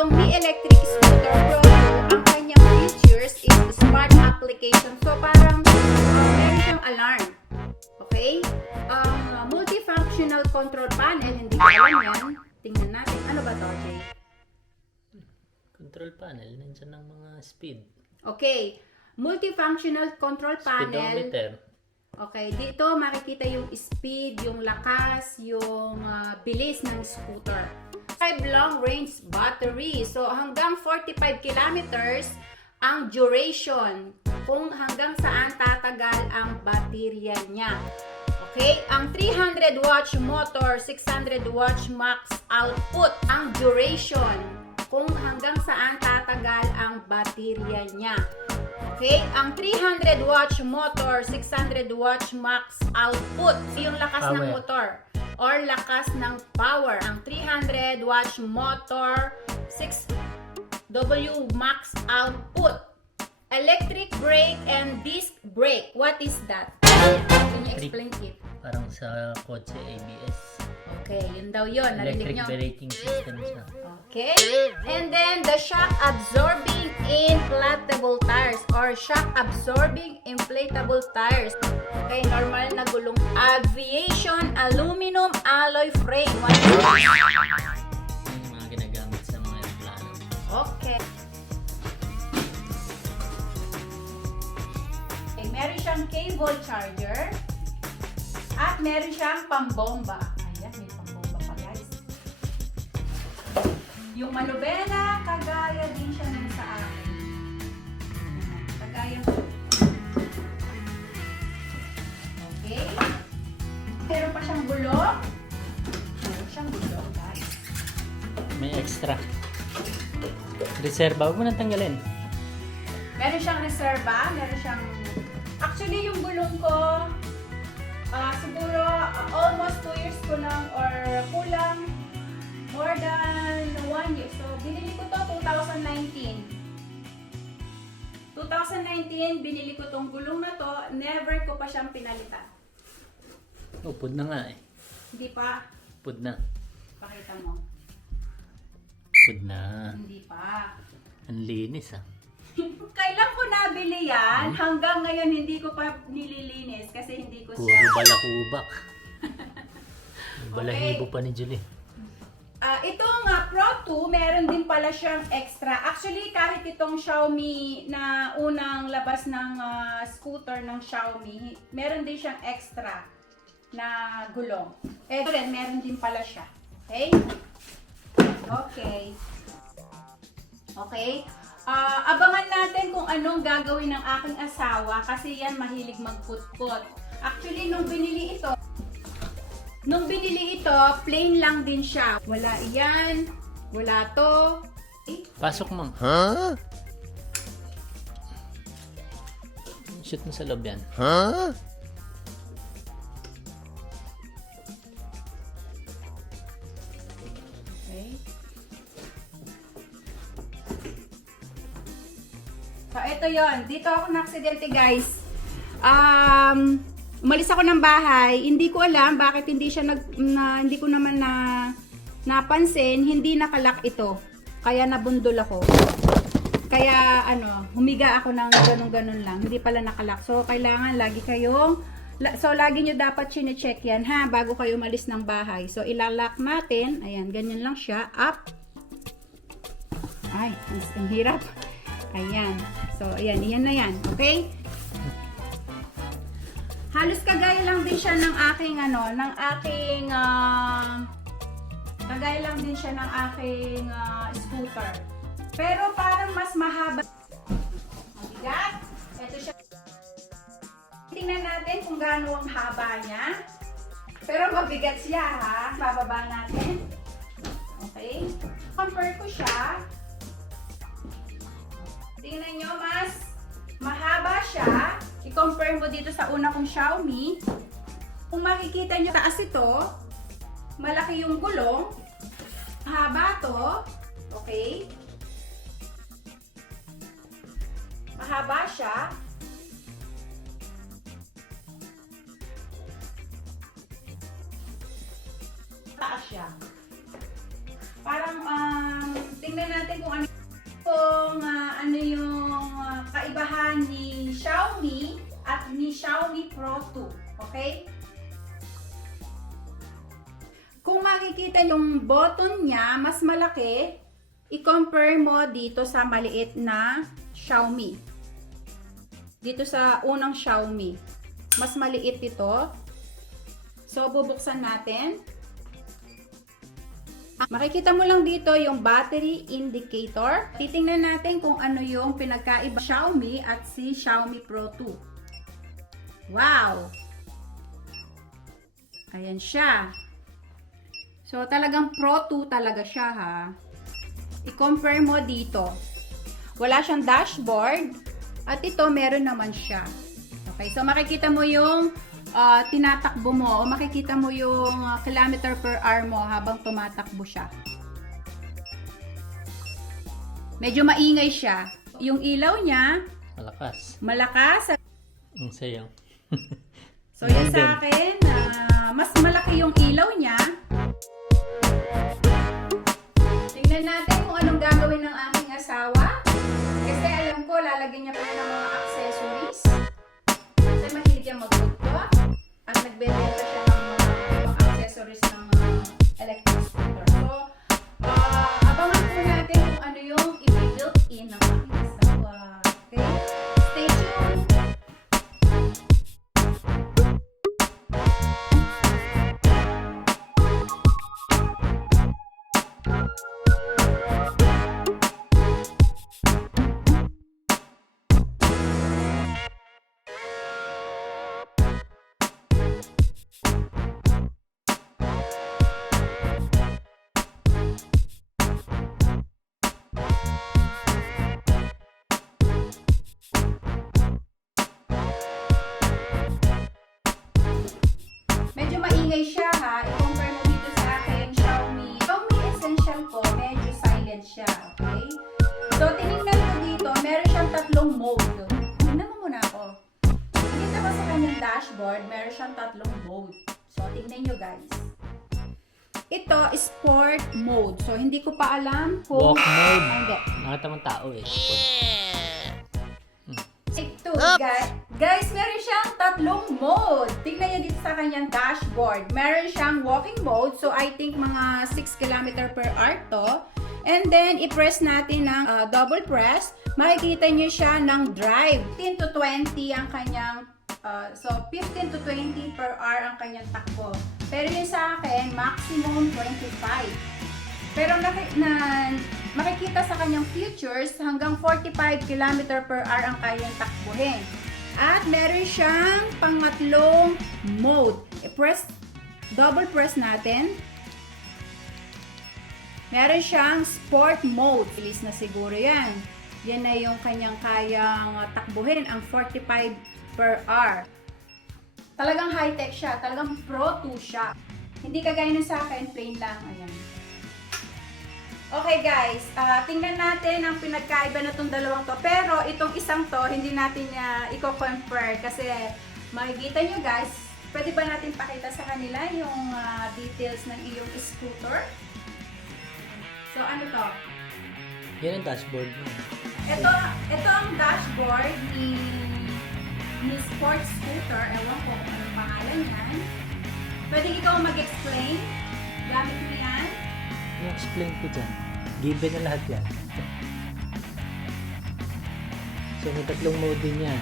itong Mi Electric Scooter Pro 2, ang kanyang features is smart application. So, parang meron siyang alarm. Okay? Multifunctional control panel, hindi ko alam yan. Tingnan natin. Ano ba to, Jay? Control panel, nandiyan ng mga speed. Okay. Multifunctional control panel. Speedometer. Okay, dito makikita yung speed, yung lakas, yung bilis ng scooter. 5 long range battery. So hanggang 45 kilometers ang duration kung hanggang saan tatagal ang baterya niya. Okay, ang 300 watts motor, 600 watts max output ang duration kung hanggang saan tatagal ang baterya niya. Okay, ang 300 watts motor, 600 watts max output, yung lakas ng motor or lakas ng power. Ang 300 watts motor, 6W max output. Electric brake and disc brake. What is that? Can you explain it? Parang sa kotse ABS. Okay, yun daw yun. Electric Narinig nyo? braking system siya. Okay. And then the shock absorbing inflatable tires or shock absorbing inflatable tires. Okay, normal na gulong. Aviation aluminum alloy frame. Yung mga ginagamit sa mga aeroplano. Okay. Okay, meron siyang cable charger at meron siyang pambomba. Ayan, may pambomba pa, guys. Yung manubela, kagaya din siya ng sa akin. Kagaya ko. Okay. Meron pa siyang gulong. Meron siyang gulong, guys. May extra. Reserva, huwag mo nang tanggalin. Meron siyang reserva, meron siyang... Actually, yung gulong ko, siguro almost 2 years ko lang or kulang more than 1 year. So, binili ko to 2019. 2019, binili ko tong gulong na to. Never ko pa siyang pinalitan. Pud na nga eh. Hindi pa. Pud na. Pakita mo. Pud na. Hindi pa. Ang linis ah. Kailan ko nabili yan? Hanggang ngayon hindi ko pa nililinis kasi hindi ko Puro siya... balakubak. Balahibo pa ni Julie. Itong Pro 2, meron din pala siyang extra. Actually, kahit itong Xiaomi na unang labas ng scooter ng Xiaomi, meron din siyang extra na gulong. Ito rin, meron din pala siya. Okay? Okay. Okay. Abangan natin kung anong gagawin ng aking asawa kasi yan mahilig magputput. Actually, nung binili ito, plain lang din siya. Wala iyan, wala to. Pasok mo. Huh? Shoot mo sa loob yan. Huh? Okay. So, ito yon. Dito ako na-aksidente, guys. Umalis ako ng bahay. Hindi ko alam bakit hindi siya hindi ko naman napansin. Hindi nakalak ito. Kaya nabundol ako. Kaya, humiga ako ng ganun-ganun lang. Hindi pala nakalak. So, kailangan lagi nyo dapat chine-check yan, ha? Bago kayo umalis ng bahay. So, ilalak natin. Ayan, ganyan lang siya. Up. Ay, ang hirap. Ayan. So, ayan. Iyan na yan. Okay? Halos kagaya lang din siya ng aking, kagaya lang din siya ng aking scooter. Pero parang mas mahaba. Mabigat. Ito siya. Tingnan natin kung gaano ang haba niya. Pero mabigat siya, ha? Bababa natin. Okay? Compare ko siya. Tingnan nyo, mas mahaba siya. I-compare mo dito sa una kong Xiaomi. Kung makikita nyo, taas ito. Malaki yung gulong. Mahaba to. Okay? Mahaba siya. Taas siya. parang tingnan natin kung ano yung kaibahan ni Xiaomi at ni Xiaomi Pro 2. Okay? Kung makikita yung button niya, mas malaki, i-compare mo dito sa maliit na Xiaomi. Dito sa unang Xiaomi. Mas maliit ito. So, bubuksan natin. Makikita mo lang dito yung battery indicator. Titingnan natin kung ano yung pinagkaiba Xiaomi at si Xiaomi Pro 2. Wow! Ayan siya. So, talagang Pro 2 talaga siya, ha. I-compare mo dito. Wala siyang dashboard. At ito, meron naman siya. Okay, so makikita mo yung tinatakbo mo. O makikita mo yung kilometer per hour mo habang tumatakbo siya. Medyo maingay siya. Yung ilaw niya, Malakas. malakas. Ang sayo. So, yun sa akin, mas malaki yung ilaw niya. Tingnan natin kung anong gagawin ng aking asawa. Kasi alam ko, lalagyan niya pa ng mga accessories. Kasi mahilig niya mag-tuktok. At nagbebenta siya ng mga accessories ng electric scooter. So, abangan po natin kung ano yung i-built in ng aking asawa. Okay? Stay tuned! Medyo maingay siya, ha. I-compare mo dito sa akin, Xiaomi Essential ko, medyo silent siya, okay? So, tinignan ko dito, meron siyang tatlong mode. Tingnan mo muna ako. Nakita ko sa kanyang dashboard, meron siyang tatlong mode. So, tignan nyo, guys. Ito, sport mode. So, hindi ko pa alam kung... Walk mode. Hindi. Nakita mong tao eh. Ito, guys, meron siyang tatlong mode. Tingnan niyo dito sa kanyang dashboard. Meron siyang walking mode. So, I think mga 6 km per hour to. And then, i-press natin ng double press. Makikita niyo siya ng drive. 15 to 20 ang kanyang, so 15 to 20 per hour ang kanyang takbo. Pero yun sa akin, maximum 25. Pero makikita sa kanyang features, hanggang 45 km per hour ang kayang takbuhin. At meron siyang pangatlong mode. Double press natin. Meron siyang sport mode. Bilis na siguro yan. Yan na yung kanyang kayang takbuhin, ang 45 per hour. Talagang high-tech siya. Talagang Pro 2 siya. Hindi kagaya na sa akin, plain lang. Ayan. Okay guys, tingnan natin ang pinagkaiba na itong dalawang to. Pero itong isang to, hindi natin i-compare kasi makikita nyo guys, pwede ba natin pakita sa kanila yung details ng iyong scooter? So ano to? Yan ang dashboard mo. Ito ang dashboard ni sports scooter. Ewan ko kung anong pangalan yan. Pwede ikaw mag-explain? Gamit mo yan? I-explain ko dyan. Given na lahat yan. So, may tatlong mode din yan.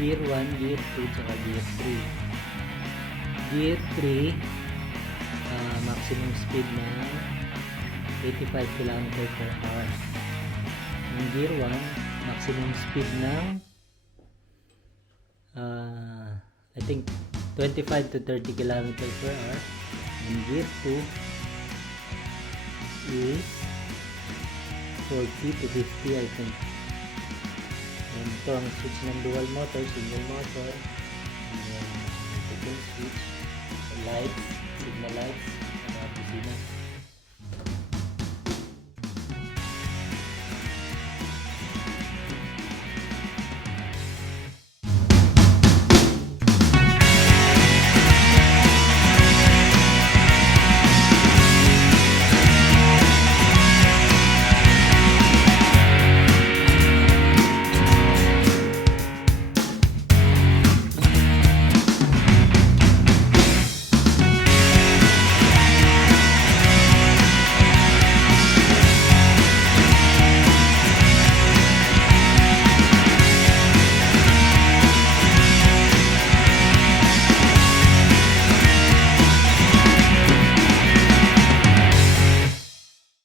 Gear 1, Gear 2, tsaka Gear 3. Gear 3, maximum speed na 85 km per hour. Yung Gear 1, maximum speed ng I think 25 to 30 km per hour. And Gear 2 is 40 to 50 I think. And ito ang switch ng dual motor, single motor. And then ito yung switch, lights, signal lights, mga busina.